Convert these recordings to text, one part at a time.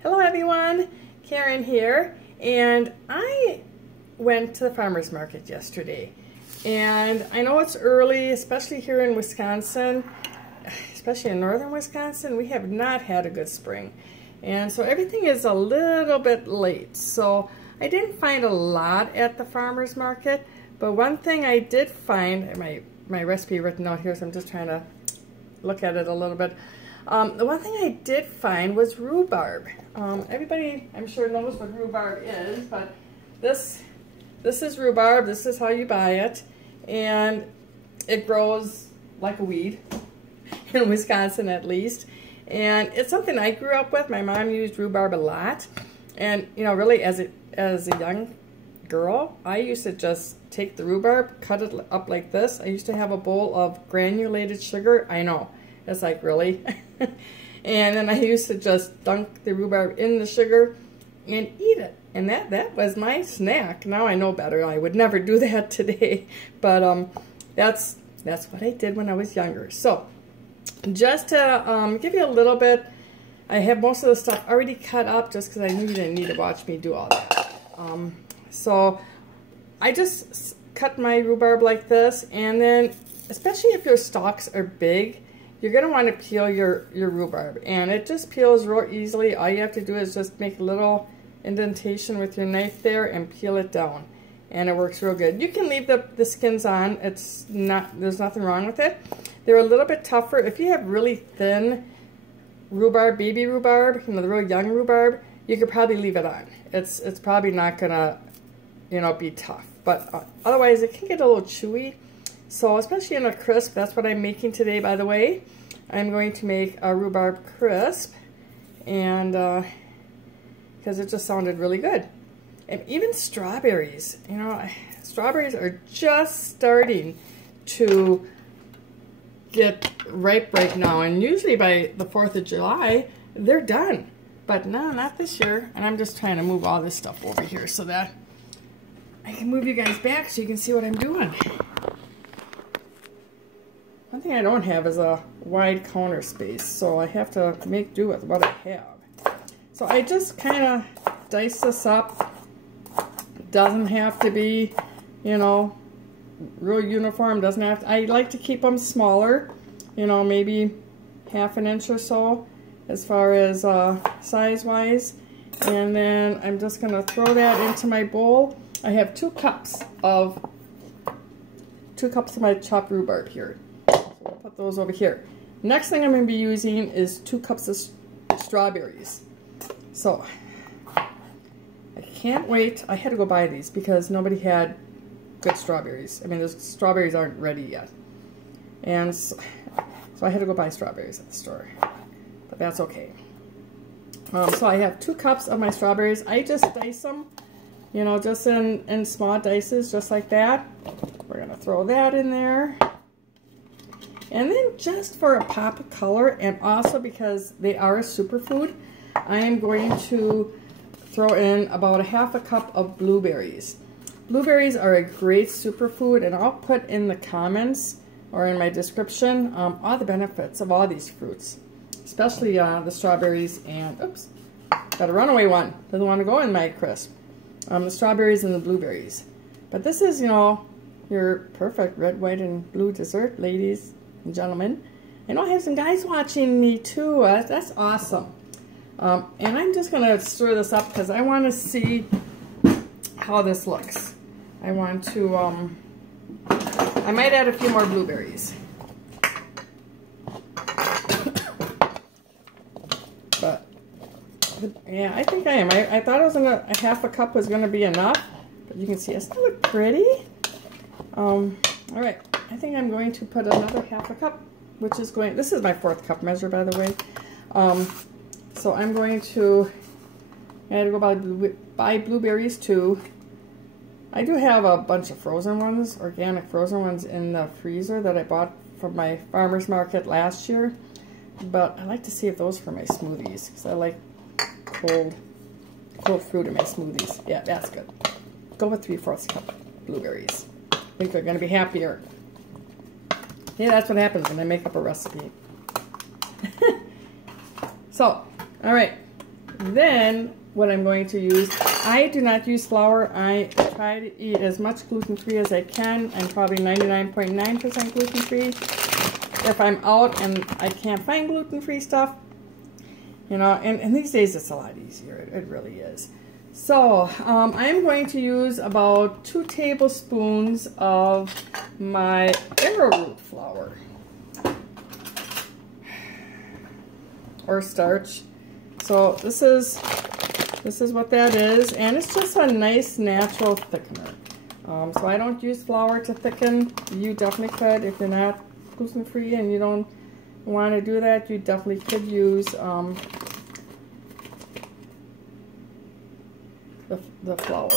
Hello everyone, Karen here, and I went to the farmer's market yesterday, and I know it's early, especially here in Wisconsin, especially in northern Wisconsin. We have not had a good spring, and so everything is a little bit late. So I didn't find a lot at the farmer's market, but one thing I did find, my recipe written out here, so I'm just trying to look at it a little bit. The one thing I did find was rhubarb. Everybody, I'm sure, knows what rhubarb is, but this is rhubarb. This is how you buy it, and it grows like a weed in Wisconsin, at least. And it's something I grew up with. My mom used rhubarb a lot, and you know, really, as a young girl, I used to just take the rhubarb, cut it up like this. I used to have a bowl of granulated sugar. I know. It's like, really? And then I used to just dunk the rhubarb in the sugar and eat it. And that was my snack. Now I know better. I would never do that today. But that's what I did when I was younger. So just to give you a little bit, I have most of the stuff already cut up just because I knew you didn't need to watch me do all that. So I just cut my rhubarb like this, and then especially if your stalks are big, you're going to want to peel your rhubarb, and it just peels real easily. All you have to do is just make a little indentation with your knife there and peel it down, and it works real good. You can leave the skins on. There's nothing wrong with it. They're a little bit tougher. If you have really thin rhubarb, baby rhubarb, you know, the real young rhubarb, you could probably leave it on. It's probably not going to, you know, be tough, but otherwise it can get a little chewy. So especially in a crisp, that's what I'm making today, by the way. I'm going to make a rhubarb crisp, and because it just sounded really good. And even strawberries, you know, strawberries are just starting to get ripe right now, and usually by the 4th of July, they're done. But no, not this year, and I'm just trying to move all this stuff over here so that I can move you guys back so you can see what I'm doing. One thing I don't have is a wide counter space, so I have to make do with what I have. So I just kind of dice this up. It doesn't have to be, you know, real uniform. Doesn't have to, I like to keep them smaller, you know, maybe ½ inch or so as far as size-wise. And then I'm just going to throw that into my bowl. I have 2 cups of my chopped rhubarb here. I'll put those over here. Next thing I'm going to be using is 2 cups of strawberries. So I can't wait. I had to go buy these because nobody had good strawberries. I mean, those strawberries aren't ready yet. And so I had to go buy strawberries at the store. But that's okay. So I have 2 cups of my strawberries. I just dice them, you know, just in small dices, just like that. We're going to throw that in there. And then just for a pop of color, and also because they are a superfood, I am going to throw in about ½ cup of blueberries. Blueberries are a great superfood, and I'll put in the comments or in my description all the benefits of all these fruits, especially the strawberries and, oops, got a runaway one. Doesn't want to go in my crisp. The strawberries and the blueberries. But this is, you know, your perfect red, white, and blue dessert, ladies and gentlemen. I know I have some guys watching me too. That's awesome. And I'm just going to stir this up because I want to see how this looks. I want to, I might add a few more blueberries. But, yeah, I think I am. I thought it was a ½ cup was going to be enough. But you can see it still look pretty. All right. I think I'm going to put another ½ cup, which is going, this is my 4th cup measure, by the way. So I'm going to, I had to go buy blueberries too. I do have a bunch of frozen ones, organic frozen ones in the freezer that I bought from my farmer's market last year. But I like to save those for my smoothies because I like cold fruit in my smoothies. Yeah, that's good. Go with 3/4 cup blueberries. I think they're going to be happier. Yeah, that's what happens when I make up a recipe. So, all right, Then what I'm going to use, I do not use flour. I try to eat as much gluten-free as I can. I'm probably 99.9% gluten-free. If I'm out and I can't find gluten-free stuff, you know, and these days it's a lot easier. It really is. So I'm going to use about 2 tablespoons of my arrowroot flour or starch. So this is what that is, and it's just a nice natural thickener. So I don't use flour to thicken. You definitely could if you're not gluten-free and you don't want to do that. You definitely could use the flour.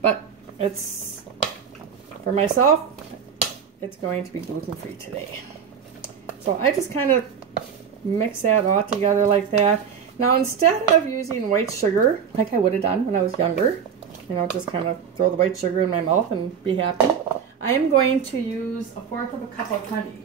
But it's, for myself, it's going to be gluten-free today. So I just kind of mix that all together like that. Now instead of using white sugar, like I would have done when I was younger, you know, just kind of throw the white sugar in my mouth and be happy, I am going to use 1/4 cup of honey.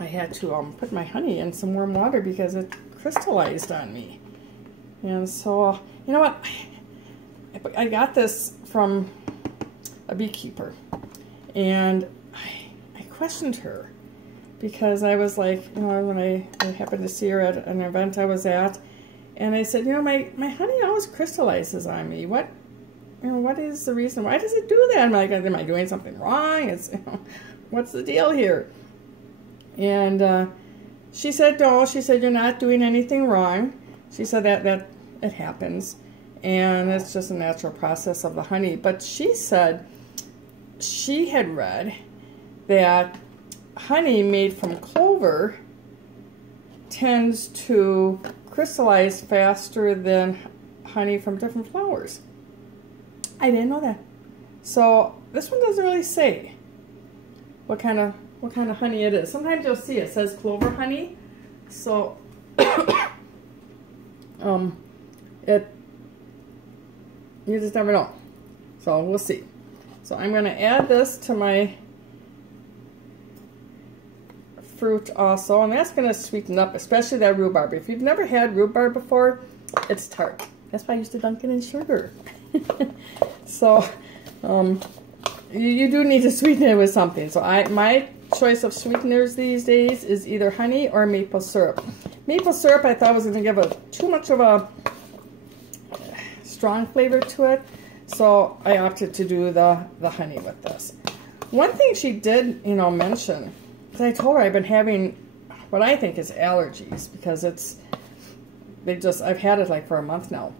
I had to put my honey in some warm water because it crystallized on me. And so, you know what, I got this from a beekeeper, and I questioned her because I was like, you know, when I happened to see her at an event I was at, and I said, you know, my honey always crystallizes on me. What, you know, what is the reason? Why does it do that? I'm like, am I doing something wrong? It's, you know, what's the deal here? And she said, no. She said, you're not doing anything wrong. She said that it happens, and it's just a natural process of the honey. But she said she had read that honey made from clover tends to crystallize faster than honey from different flowers. I didn't know that. So this one doesn't really say what kind of honey it is. Sometimes you'll see it says clover honey. So you just never know. So we'll see. So I'm going to add this to my fruit also, and that's going to sweeten up, especially that rhubarb. If you've never had rhubarb before, it's tart. That's why I used to dunk it in sugar. So you do need to sweeten it with something. So my choice of sweeteners these days is either honey or maple syrup. Maple syrup I thought was going to give too much of a strong flavor to it, so I opted to do the honey with this. One thing she did, you know, mention, because I told her I've been having what I think is allergies, because I've had it like for a month now.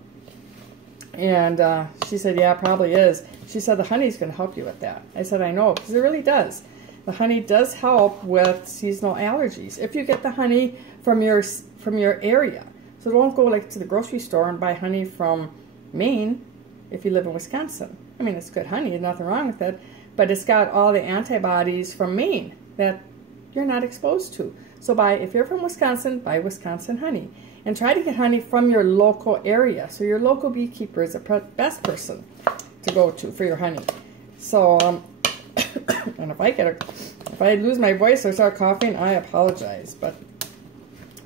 And she said, yeah, it probably is. She said the honey's going to help you with that. I said, I know, because it really does. The honey does help with seasonal allergies if you get the honey from your area. So don't go like to the grocery store and buy honey from Maine if you live in Wisconsin. I mean, it's good honey, there's nothing wrong with it, but it's got all the antibodies from Maine that you're not exposed to. So if you're from Wisconsin, buy Wisconsin honey. And try to get honey from your local area. So your local beekeeper is the best person to go to for your honey. So, and if I lose my voice or start coughing, I apologize. But,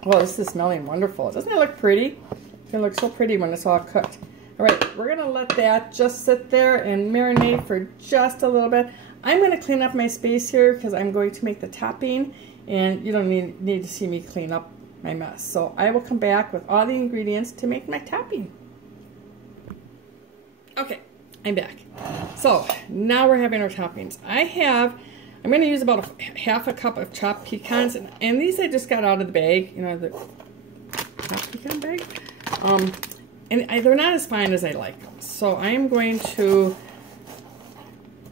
well, this is smelling wonderful. Doesn't it look pretty? It's going to look so pretty when it's all cooked. All right, we're going to let that just sit there and marinate for just a little bit. I'm going to clean up my space here because I'm going to make the topping, and you don't need to see me clean up my mess. So I will come back with all the ingredients to make my topping. Okay, I'm back. So now we're having our toppings. I'm going to use about half a cup of chopped pecans, and these I just got out of the bag, you know, the chopped pecan bag. And they're not as fine as I like them. So I am going to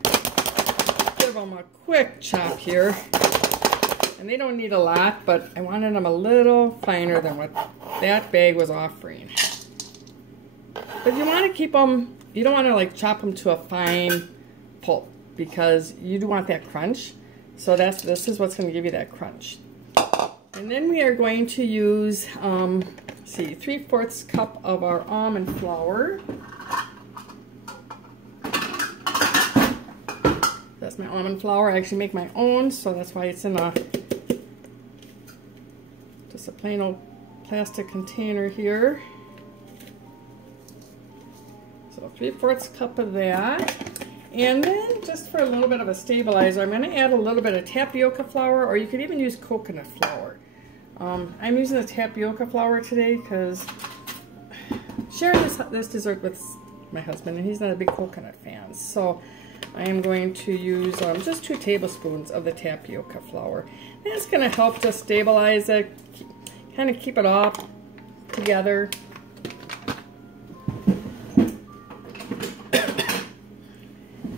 give them a quick chop here. And they don't need a lot, but I wanted them a little finer than what that bag was offering. But you want to keep them, you don't want to like chop them to a fine pulp, because you do want that crunch. So this is what's going to give you that crunch. And then we are going to use, 3/4 cup of our almond flour. That's my almond flour. I actually make my own, so that's why it's in just a plain old plastic container here. So 3/4 cup of that. And then just for a little bit of a stabilizer, I'm going to add a little bit of tapioca flour, or you could even use coconut flour. I'm using the tapioca flour today because sharing this dessert with my husband, and he's not a big coconut fan. So I am going to use just 2 tablespoons of the tapioca flour. That's going to help just stabilize it, kind of keep it all together.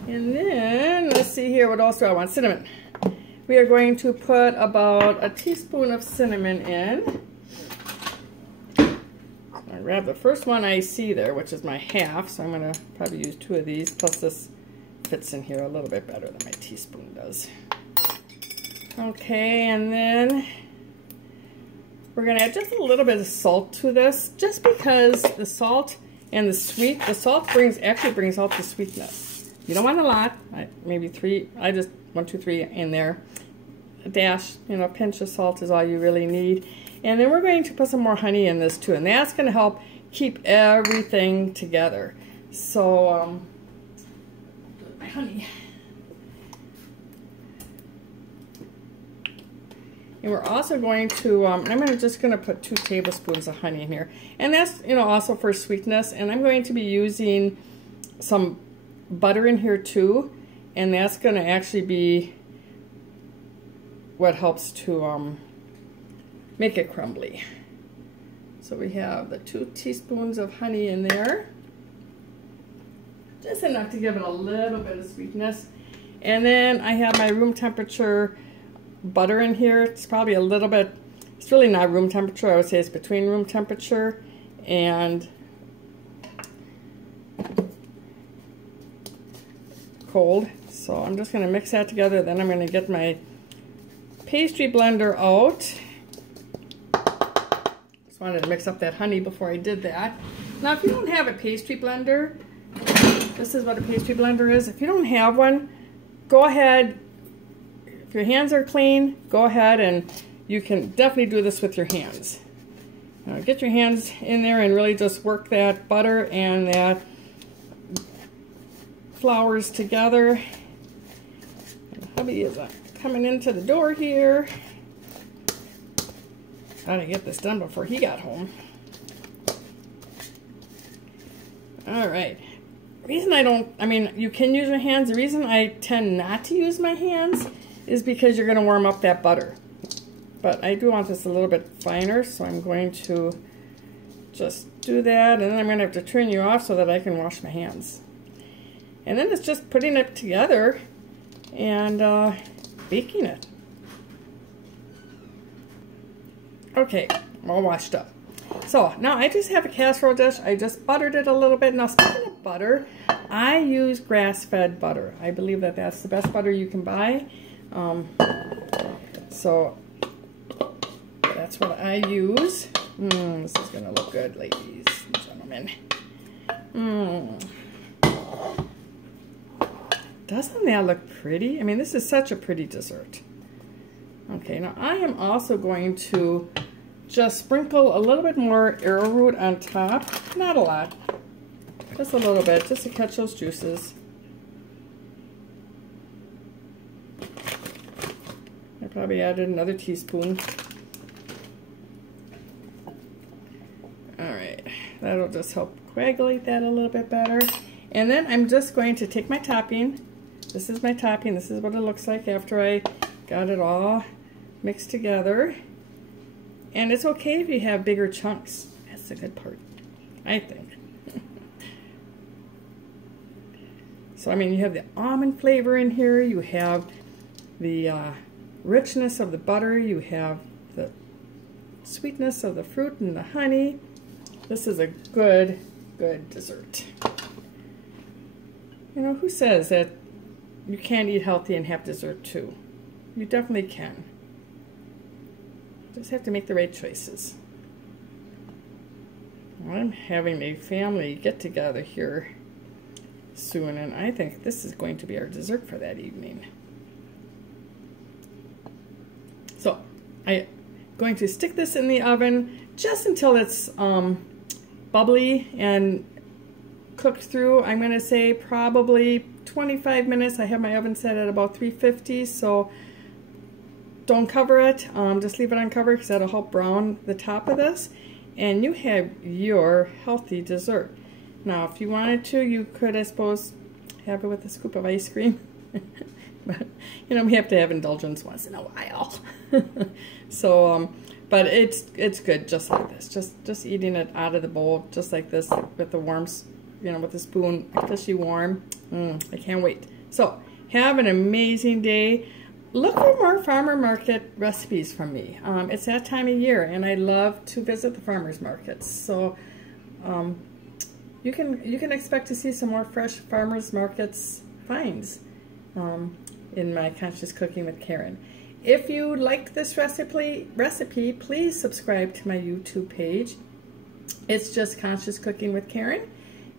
And then, let's see here, what else do I want? Cinnamon. We are going to put about a teaspoon of cinnamon in. I grab the first one I see there, which is my half, so I'm going to probably use 2 of these, plus this fits in here a little bit better than my teaspoon does. Okay, and then we're going to add just a little bit of salt to this, just because the salt and the salt actually brings out the sweetness. You don't want a lot, maybe 3, I just 1, 2, 3 in there. A dash, a pinch of salt is all you really need. And then we're going to put some more honey in this too, and that's going to help keep everything together. So, my honey. And we're also going to, just going to put 2 tablespoons of honey in here. And that's, also for sweetness. And I'm going to be using some butter in here too, and that's going to actually be what helps to make it crumbly. So we have the 2 teaspoons of honey in there, just enough to give it a little bit of sweetness. And then I have my room temperature butter in here. It's probably a little bit, it's really not room temperature, I would say it's between room temperature and cold. So I'm just going to mix that together. Then I'm going to get my pastry blender out. Just wanted to mix up that honey before I did that. Now if you don't have a pastry blender, this is what a pastry blender is. If you don't have one, go ahead, if your hands are clean, go ahead and you can definitely do this with your hands. Now get your hands in there and really just work that butter and that flours together. And hubby is coming into the door here. Gotta get this done before he got home. Alright. The reason you can use your hands. The reason I tend not to use my hands is because you're going to warm up that butter. But I do want this a little bit finer, so I'm going to just do that, and then I'm going to have to turn you off so that I can wash my hands. And then it's just putting it together and baking it. Okay, I'm all washed up. So now I just have a casserole dish. I just buttered it a little bit. Now speaking of butter, I use grass-fed butter. I believe that that's the best butter you can buy. So that's what I use. This is gonna look good, ladies and gentlemen. Doesn't that look pretty? I mean, this is such a pretty dessert. Okay, now I am also going to just sprinkle a little bit more arrowroot on top. Not a lot, just a little bit, just to catch those juices. I probably added another teaspoon. Alright, that'll just help coagulate that a little bit better. And then I'm just going to take my topping. This is my topping. This is what it looks like after I got it all mixed together. And it's okay if you have bigger chunks. That's the good part, I think. So, I mean, you have the almond flavor in here. You have the richness of the butter. You have the sweetness of the fruit and the honey. This is a good dessert. You know, who says that you can't eat healthy and have dessert too? You definitely can. Just have to make the right choices. I'm having a family get-together here soon, and I think this is going to be our dessert for that evening. So I'm going to stick this in the oven just until it's bubbly and cooked through. I'm going to say probably 25 minutes. I have my oven set at about 350, so don't cover it. Just leave it uncovered because that'll help brown the top of this. And you have your healthy dessert. Now, if you wanted to, you could, I suppose, have it with a scoop of ice cream. But, you know, we have to have indulgence once in a while. So, but it's good just like this. Just eating it out of the bowl, just like this, with the warm, you know, with the spoon, fishy warm. I can't wait. So, have an amazing day. Look for more farmer market recipes from me. It's that time of year, and I love to visit the farmers markets. So, you can expect to see some more fresh farmers markets finds in my Conscious Cooking with Karen. If you liked this recipe, please subscribe to my YouTube page. It's just Conscious Cooking with Karen,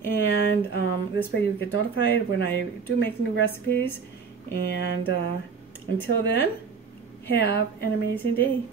and this way you get notified when I do make new recipes. And until then, have an amazing day.